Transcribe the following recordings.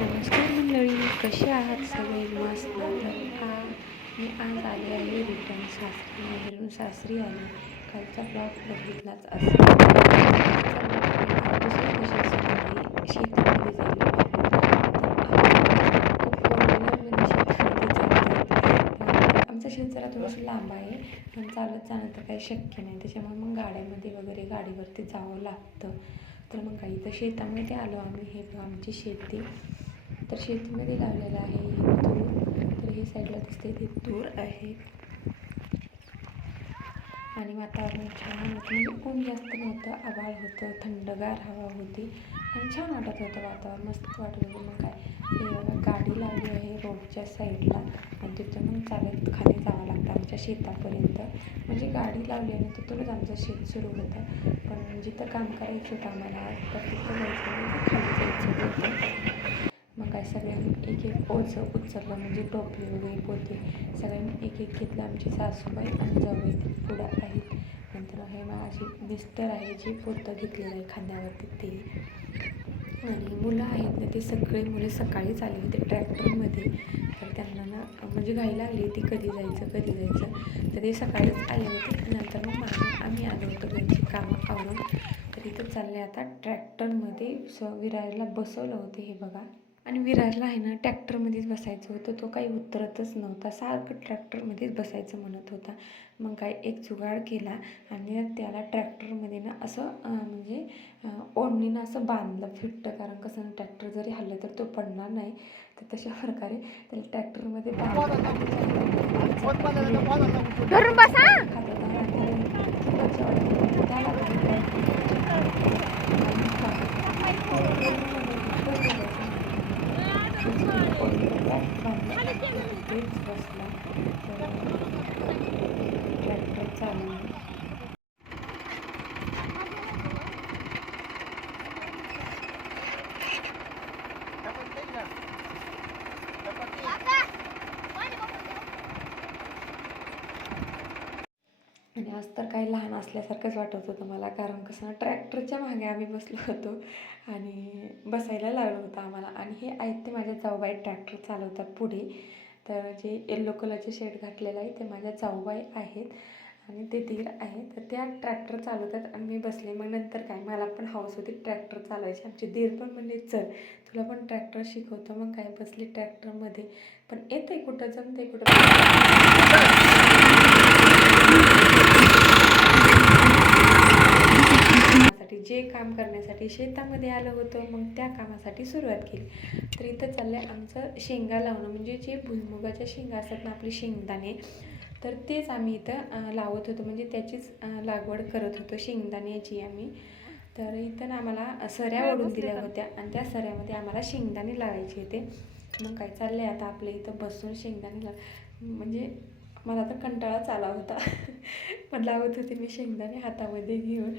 नमस्कार मंडळी, कसे आहात सगळे? मस्त. तर मी आज आले आहे रिटर्न सासरी, माहेरून सासरी आले. कालचा ब्लॉग बघितलाच असेल. दुसऱ्या दिवशी सकाळी शेतामध्ये जायला लागलो. तर खूप फोर व्हीलरमध्ये शेतामध्ये जातात. आमचं शेत जरा थोडंसं लांब आहे, पण चालत जाणं तर काही शक्य नाही. त्याच्यामुळे मग गाड्यामध्ये वगैरे गाडीवरती जावं लागतं. तर मग काही तर शेतामध्ये आलो आम्ही. हे बघा आमची शेती. तर शेतीमध्ये लावलेलं आहे हे तूर. तर हे साईडला दिसते ते तूर आहे. आणि वातावरण छान होतं, म्हणजे ऊन जास्त नव्हतं, आभाळ होतं, थंडगार हवा होती आणि छान वाटत होतं वातावरण, मस्त वाटत होतं. मग काय हे बघा गाडी लावली आहे रोडच्या साईडला आणि तिथून मग चालत खाली जावं लागतं आमच्या शेतापर्यंत. म्हणजे गाडी लावली आणि तिथूनच आमचं शेत सुरू होतं. पण जिथं काम करायचं होतं आम्हाला तर तिथं जायचं नाही, खाली जायचं होतं. मग काय सगळ्यांनी एक एक ओझं उचललं, म्हणजे टोपली वगैरे पोते सगळ्यांनी एक एक घेतलं. आमची सासूबाई आणि जाऊबाई पुढं आहेत. नंतर हे माझी मिस्टर आहे जे पोतं घेतलेलं आहे खांद्यावरती ते. आणि मुलं आहेत ना, ते सगळे मुलं सकाळीच आले होते ट्रॅक्टरमध्ये. तर त्यांना ना म्हणजे घाई लागली ती कधी जायचं. तर ते सकाळीच आले होते. नंतर मग आम्ही आलो होतो घरची कामं आवरून. तर इथं चालले आता ट्रॅक्टरमध्ये विरायला बसवलं होतं हे बघा. आणि विरारला आहे ना ट्रॅक्टरमध्येच बसायचं होतं. तो काही उतरतच नव्हता, सारखं ट्रॅक्टरमध्येच बसायचं म्हणत होता. मग काय एक जुगाड केला आणि त्याला ट्रॅक्टरमध्ये ना असं म्हणजे ओढणीनं असं बांधलं फिट्ट. कारण कसं ट्रॅक्टर जरी हल्लं तर तो पडणार नाही. तर तशा प्रकारे त्याला ट्रॅक्टरमध्ये तेच बसला. तर ट्रॅक्टर चालू आणि आज तर काही लहान असल्यासारखंच वाटत होतं मला. कारण कसं ट्रॅक्टरच्या मागे आम्ही बसलो होतो आणि बसायला लागलं होतं आम्हाला. आणि हे आहेत ते माझ्या जाऊबाई ट्रॅक्टर चालवतात पुढे. तर जे येल्लो कलरचे शेड घातलेलं आहे ते माझ्या जाऊबाई आहेत आणि ते दीर आहेत. तर त्या ट्रॅक्टर चालवतात आणि मी बसले. मग नंतर काय मला पण हौस होती ट्रॅक्टर चालवायची. आमचे दीर पण म्हणले चल तुला पण ट्रॅक्टर शिकवतो. मग काय बसले ट्रॅक्टरमध्ये. पण येते कुठं जमते कुठं जे काम करण्यासाठी शेतामध्ये आलं होतं, मग त्या कामासाठी सुरुवात केली. तर इथं चाललं आहे आमचं शेंगा लावणं, म्हणजे जे भुईमुगाच्या शेंगा असतात ना आपले शेंगदाणे, तर तेच आम्ही इथं लावत होतो. म्हणजे त्याचीच लागवड करत होतो शेंगदाण्याची आम्ही. तर इथं ना आम्हाला सऱ्या ओढून दिल्या होत्या आणि त्या सऱ्यामध्ये आम्हाला शेंगदाणे लावायचे होते. मग काय चाललं आहे आता आपल्या इथं बसून शेंगदाणे म्हणजे मला तर कंटाळाच आला होता. पण लावत होते मी शेंगदाणे हातामध्ये घेऊन.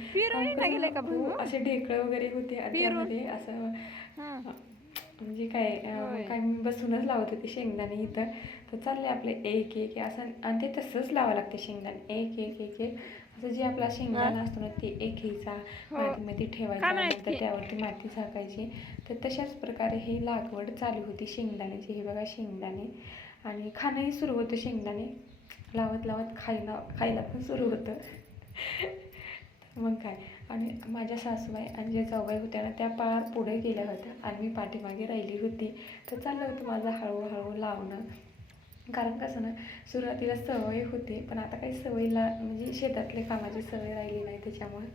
असे ढेकळं वगैरे होते आणि त्यामध्ये असं म्हणजे काय मी बसूनच लावत होते शेंगदाणे इथं. तर चालले आपले एक एक असं आणि ते तसंच लावावं लागते शेंगदाणे एक एक एक एक असं. जे आपला शेंगदाणा असतो ना ते एक घ्यायचा, मातीमध्ये ठेवायचा, नंतर त्यावरती माती झाकायची. तर तशाच प्रकारे ही लागवड चालू होती शेंगदाण्याची. हे बघा शेंगदाणे आणि खाणंही सुरू होतं शेंगदाणे लावत लावत खायला पण सुरू होतं. मग काय आणि माझ्या सासूबाई आणि ज्या जाऊबाई होत्या ना त्या पार पुढे गेल्या होत्या आणि मी पाठीमागे राहिली होती. तर चाललं होतं माझं हळूहळू लावणं. कारण कसं ना सुरुवातीला सवय होते, पण आता काही सवयीला म्हणजे शेतातल्या कामाची सवय राहिली नाही. त्याच्यामुळे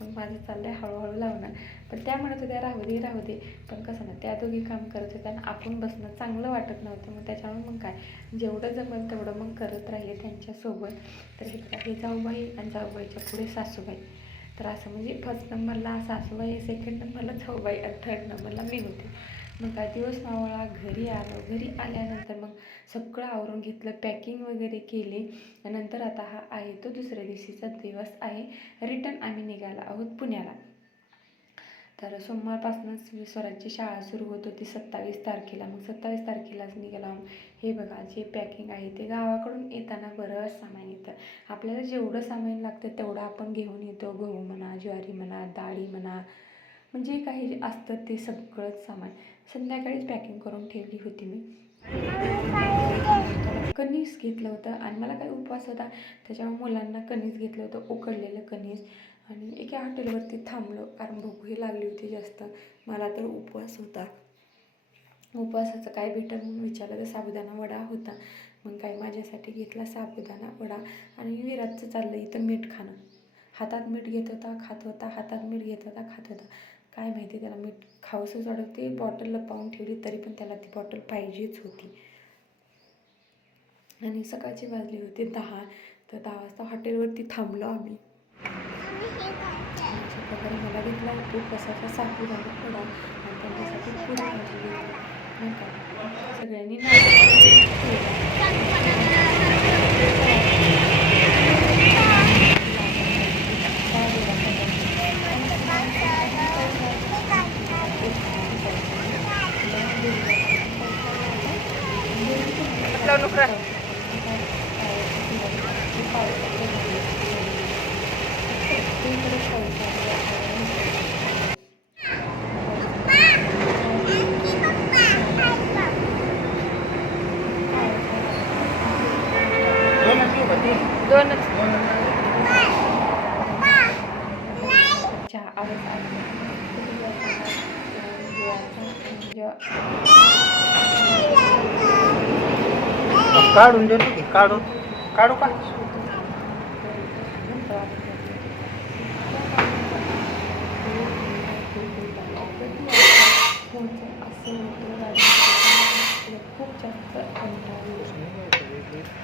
मग माझं चाललं आहे हळूहळू लावणं. पण त्या म्हणत होत्या राहू दे. पण कसं ना त्या दोघी काम करत होत्या आणि आपण बसणं चांगलं वाटत नव्हतं. मग त्याच्यामुळे मग काय जेवढं जमेल तेवढं मग करत राहिले त्यांच्यासोबत. तर हे जाऊबाई आणि जाऊबाईच्या पुढे सासूबाई. तर असं म्हणजे फर्स्ट नंबरला सासूबाई, सेकंड नंबरला जाऊबाई आणि थर्ड नंबरला मी होते. मग काय दिवस मावळा घरी आलो. घरी आल्यानंतर मग सगळं आवरून घेतलं, पॅकिंग वगैरे केली. नंतर आता हा आहे तो दुसऱ्या दिवशीचा दिवस आहे. रिटर्न आम्ही निघाला आहोत पुण्याला. तर सोमवारपासूनच स्वराजची शाळा सुरू होत होती 27 तारखेला. मग 27 तारखेलाच निघालो. हे बघा जे पॅकिंग आहे ते गावाकडून येताना बरंच सामान येतं. आपल्याला जेवढं सामान लागतं तेवढं आपण घेऊन येतो. गहू म्हणा, ज्वारी म्हणा, डाळी म्हणा, म्हणजे काही असतं ते सगळंच सामान. संध्याकाळीच पॅकिंग करून ठेवली होती मी. कणीस घेतलं होतं आणि मला काही उपवास होता त्याच्यामुळे मुलांना कणीस घेतलं होतं, उकडलेलं कणीस. आणि एका हॉटेलवरती थांबलो कारण भूकही लागली होती जास्त. मला तर उपवास होता. उपवासाचं काय भेटलं म्हणून विचारलं तर साबुदाणा वडा होता. मग काय माझ्यासाठी घेतला साबुदाणा वडा. आणि विराटचं चाललं इथं मीठ खाणं. हातात मीठ घेत होता, खात होता, हातात मीठ घेत होता, खात होता. काय माहिती त्याला मीठ खावंसंच वाटत ते. बॉटल लपवून ठेवली तरी पण त्याला ती बॉटल पाहिजेच होती. आणि सकाळची वाजली होती 10. तर 10 वाजता हॉटेलवरती थांबलो आम्ही. अशा प्रकारे मला घेतला उपवासाचा साबुदाणा वडा आणि त्यांच्यासाठी पुरी भाजी घेतली. मग काय सगळ्यांनी चहा काढून देतो की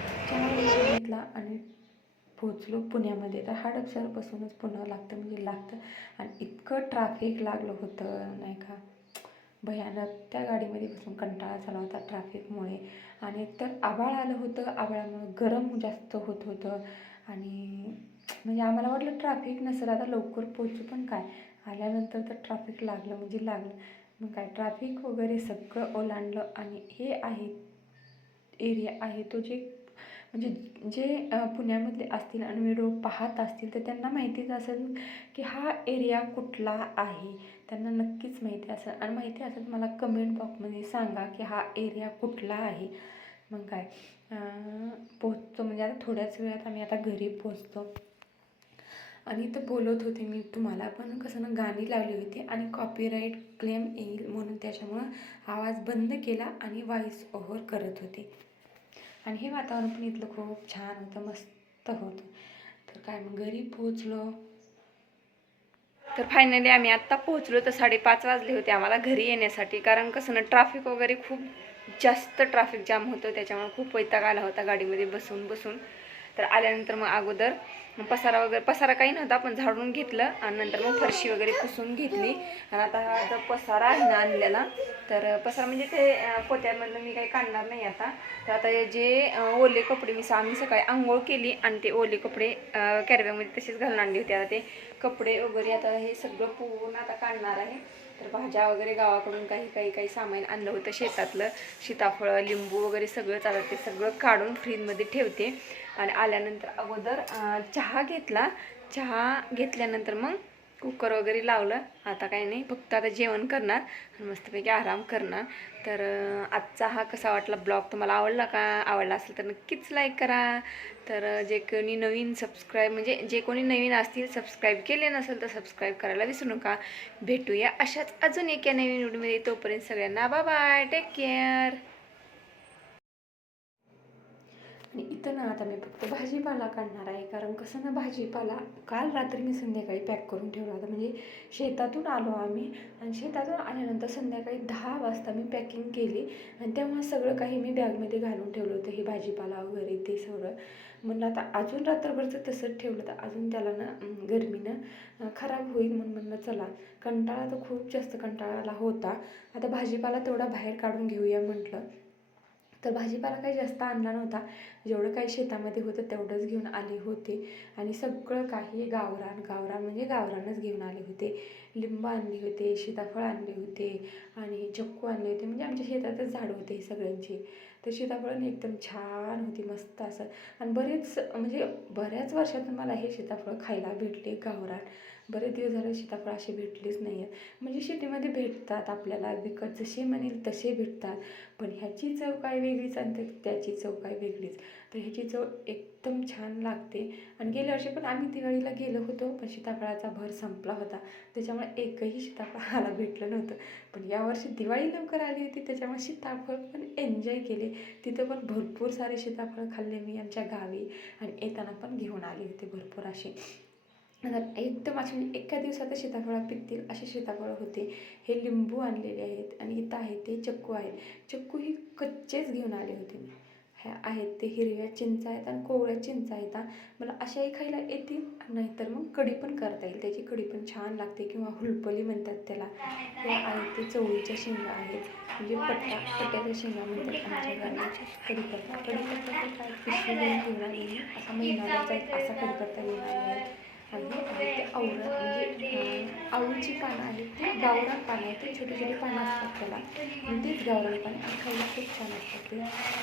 काढू का खूप जास्त घेतला आणि पोचलो पुण्यामध्ये. तर हडपसरपासूनच पुण्याला लागतं म्हणजे लागतं. आणि इतकं ट्रॅफिक लागलं होतं नाही का भयानक. त्या गाडीमध्ये बसून कंटाळा झाला होता ट्रॅफिकमुळे. आणि तर आभाळ आलं होतं, आभाळामुळं गरम जास्त होत होतं. आणि म्हणजे आम्हाला वाटलं ट्रॅफिक नसेल आता लवकर पोचू, पण काय आल्यानंतर तर ट्रॅफिक लागलं म्हणजे लागलं. मग काय ट्रॅफिक वगैरे सगळं ओलांडलं. आणि हे आहे एरिया आहे तो जे म्हणजे जे पुण्यामधले असतील आणि व्हिडिओ पाहत असतील तर त्यांना माहितीच असेल की हा एरिया कुठला आहे. त्यांना नक्कीच माहिती असेल. आणि माहिती असेल मला कमेंट बॉक्समध्ये सांगा की हा एरिया कुठला आहे. मग काय पोचतो म्हणजे आता थोड्याच वेळात आम्ही आता घरी पोचतो. आणि इथं बोलत होते मी तुम्हाला, पण कसं ना गाणी लावली होती आणि कॉपीराईट क्लेम येईल म्हणून त्याच्यामुळं आवाज बंद केला आणि व्हॉइस ओव्हर करत होते. आणि हे वातावरण पण इथलं खूप छान होतं, मस्त होतं. तर काय मग घरी पोचलो. तर फायनली आम्ही आत्ता पोहोचलो. तर 5:30 वाजले होते आम्हाला घरी येण्यासाठी. कारण कसं ना ट्रॅफिक वगैरे खूप जास्त ट्रॅफिक जाम होतं त्याच्यामुळे खूप वैताग आला होता गाडीमध्ये बसून बसून. तर आल्यानंतर मग अगोदर पसारा काही नव्हता पण झाडून घेतलं आणि नंतर मग फरशी वगैरे पुसून घेतली. आणि आता हा जो पसारा आहे ना आणलेला, तर पसारा म्हणजे ते पोत्यामधलं मी काही काढणार नाही आता. तर आता जे ओले कपडे आम्ही सकाळी आंघोळ केली आणि ते ओले कपडे कॅरीबॅगमध्ये तसेच घालून आणले होते. आता ते कपडे वगैरे आता हे सगळं पूर्ण आता काढणार आहे. तर भाज्या वगैरे गावाकडून काही सामान आणलं होतं शेतातलं, सीताफळं लिंबू वगैरे सगळंच. आता ते सगळं काढून फ्रीजमध्ये ठेवते. आणि आल्यानंतर अगोदर चहा घेतला. चहा घेतल्यानंतर मग कुकर वगैरे लावलं. आता काही नाही, फक्त आता जेवण करणार आणि मस्तपैकी आराम करणार. तर आजचा हा कसा वाटला ब्लॉग, तुम्हाला आवडला का? आवडला असेल तर नक्कीच लाईक करा. तर जे कोणी नवीन जे कोणी नवीन असतील सबस्क्राईब केले नसेल तर सबस्क्राईब करायला विसरू नका. भेटूया अशाच अजून एका नवीन व्हिडिओमध्ये. तोपर्यंत सगळ्यांना बाय बाय, टेक केअर. आणि इथं ना आता मी फक्त भाजीपाला काढणार आहे. कारण कसं ना भाजीपाला काल रात्री मी संध्याकाळी पॅक करून ठेवला होता. म्हणजे शेतातून आलो आम्ही आणि शेतातून आल्यानंतर संध्याकाळी 10 वाजता मी पॅकिंग केली. आणि तेव्हा सगळं काही मी बॅगमध्ये घालून ठेवलं होतं, हे भाजीपाला वगैरे ते सगळं. म्हणलं आता अजून रात्रभरचं तसंच ठेवलं तर अजून त्याला ना गरमीनं खराब होईल. म्हणून म्हणलं चला, कंटाळा तर खूप जास्त कंटाळा होता. आता भाजीपाला तेवढा बाहेर काढून घेऊया म्हटलं. तर भाजीपाला काही जास्त आणला नव्हता, जेवढं काही शेतामध्ये होतं तेवढंच घेऊन आले होते. आणि सगळं काही गावरान म्हणजे गावरानच घेऊन आले होते. लिंब आणले होते, सीताफळ आणले होते आणि चक्कू आणले होते. म्हणजे आमच्या शेतातच झाडं होते हे सगळ्यांची. तर सीताफळ एकदम छान होती, मस्त असं. आणि बऱ्याच वर्षातून मला हे सीताफळ खायला भेटले गावरान. बरेच दिवस झाले सीताफळ असे भेटलेच नाही आहेत. म्हणजे सिटीमध्ये भेटतात आपल्याला विकत, जसे म्हणेल तसे भेटतात, पण ह्याची चव काय वेगळीच आणि त्याची चव काय वेगळीच. तर ह्याची चव एकदम छान लागते. आणि गेल्या वर्षी पण आम्ही दिवाळीला गेलो होतो, पण सीताफळाचा भर संपला होता, त्याच्यामुळे एकही सीताफळ आम्हाला भेटलं नव्हतं. पण यावर्षी दिवाळी लवकर आली होती, त्याच्यामुळे सीताफळ पण एन्जॉय केले. तिथं पण भरपूर सारे सीताफळ खाल्ले मी आमच्या गावी, आणि येताना पण घेऊन आले होते भरपूर असे. एकदम असे म्हणजे एका दिवसात सीताफळं पिकतील असे सीताफळं होते. हे लिंबू आणलेले आहेत, आणि इथं आहे ते चक्कू आहे. चक्कू ही कच्चेच घेऊन आले होते मी. ह्या आहेत ते हिरव्या चिंच आहेत आणि कोवळ्या चिंच आहेत. मला अशाही खायला येतील, नाहीतर मग कढी पण करता येईल, त्याची कढी पण छान लागते, किंवा हुलपली म्हणतात त्याला. ह्या आहेत ते चवळीच्या शेंगा आहेत, म्हणजे पट्ट्याच्या शेंगा म्हणतात आमच्या गावी. कढीपत्ता कढीपत्ता तर काय पिशवी घेऊन आली मी, असा महिनाभर जाईल असा कढीपत्ता घेऊन आले आहेत. आणि आहे ते आवळं, म्हणजे आवळीची पानं आहेत, ते गावरान पानं आहेत, ते छोटे छोटे पानं असतात त्याला, आणि तेच गावरान पानं आणि खायला खूप छान असतात ते.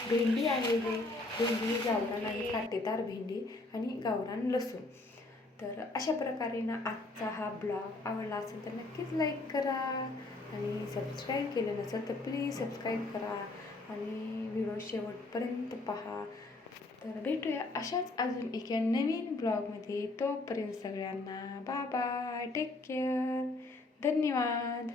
भेंडी आहे, हे भेंडी गावरान आहे, काटेदार भेंडी आणि गावरान लसूण. तर अशा प्रकारे ना आजचा हा ब्लॉग आवडला असेल तर नक्कीच लाईक करा, आणि सबस्क्राईब केलं नसेल तर प्लीज सबस्क्राईब करा, आणि व्हिडिओ शेवटपर्यंत पहा. तर भेटूया अशाच अजून एका नवीन ब्लॉगमध्ये. तोपर्यंत सगळ्यांना बाय बाय, टेक केअर, धन्यवाद.